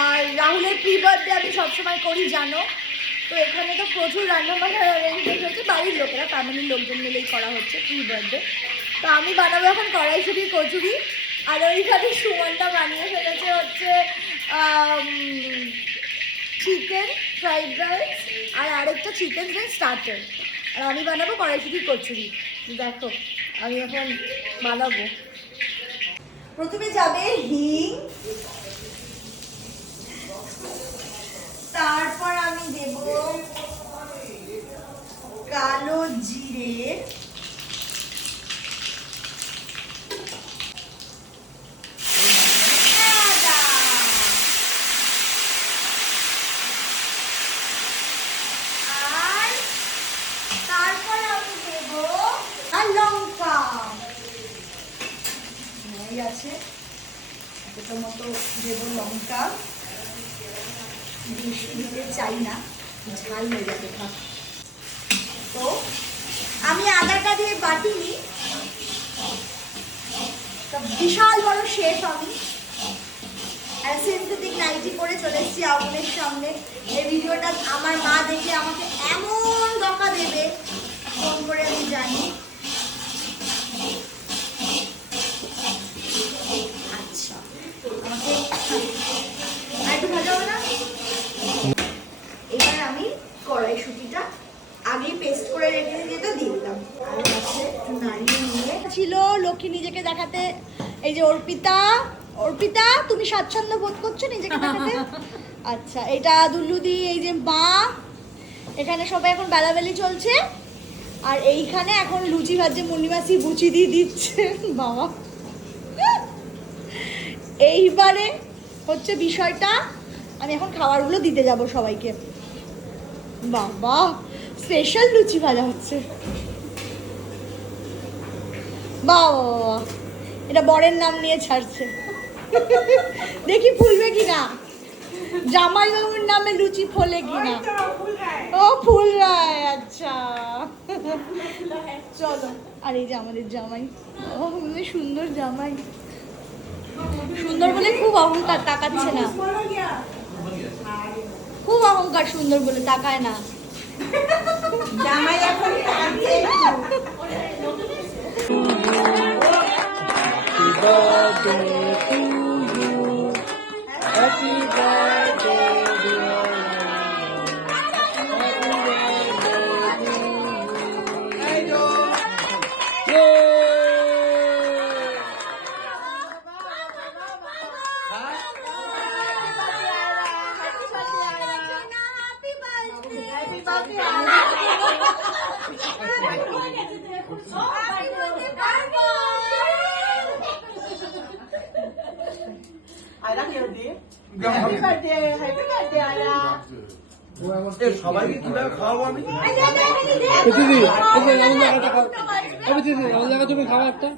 আর রাহুলের pre birthday আমি সবসময় করি জানো, তো এখানে তো প্রচুর রান্নাবান্নার অ্যারেঞ্জমেন্ট হচ্ছে, বাড়ির লোকেরা ফ্যামিলির লোকজন মিলেই করা হচ্ছে প্রি বার্থডে। তো আমি বানাবো এখন কড়াইশুঁটির কচুরি, আর ওইখানে সুমনটা বানিয়ে ফেলেছে হচ্ছে চিকেন ফ্রাইড রাইস আর আরেকটা চিকেন স্টার্টার, আর আমি বানাবো কড়াইশুঁটির কচুরি। দেখো আমি এখন বানাবো। প্রথমে যাবে হিং, তারপর আমি দেব কালো জিরে, আর তারপর আমি দেব লঙ্কা। হয়ে গেছে, এত মতো দেব লঙ্কা, বেশি দিতে চাই না, ঝাল হয়ে যাবে। থাক, তো আমি আদাটা দিয়ে বাটিনি, বিশাল বড় শেফ আমি, সিনথেটিক নাইটি পরে চলে এসেছি আগুনের সামনে। এই ভিডিওটা আমার মা দেখে আমাকে এমন বকা দেবে ফোন করে আমি জানি। আচ্ছা, আমাকে একটু ভাজা হবে না? এবার আমি কড়াইশুঁটিটা আগেই পেস্ট করে রেখে দিয়ে তো দিয়ে দিলাম। আর আছে একটু নাড়িয়ে নিয়ে ছিল লক্ষ্মী নিজেকে দেখাতে। এই যে অর্পিতা, অর্পিতা তুমি স্বাচ্ছন্দ্য বোধ করছো নিজেকে দেখাতে? আচ্ছা, এটা দুল্লুদি, এই যে মা, এখানে সবাই এখন বেলাবেলি চলছে। আর এইখানে এখন লুচি ভাজছে মুন্নিমাসি, বুচি দিয়ে দিচ্ছে বাবা। এইবারে হচ্ছে বিষয়টা, আমি এখন খাবারগুলো দিতে যাব সবাইকে। বাবা স্পেশাল লুচি ভাজা হচ্ছে, বাবা এটা বরের নাম নিয়ে ছাড়ছে, দেখি ফুলবে কিনা, জামাই বাবুর নামে লুচি ফোলে কিনা। ও ফুল রায়, আচ্ছা চলো। আর এই যে আমাদের জামাই, ও সুন্দর জামাই, সুন্দর বলে খুব অহংকার, তাকাচ্ছে না, খুব অহংকার, সুন্দর বলে তাকায় না। জামাই এখন সবাইকে কিভাবে খাওয়াবো আমি? তুমি খাওয়া একটা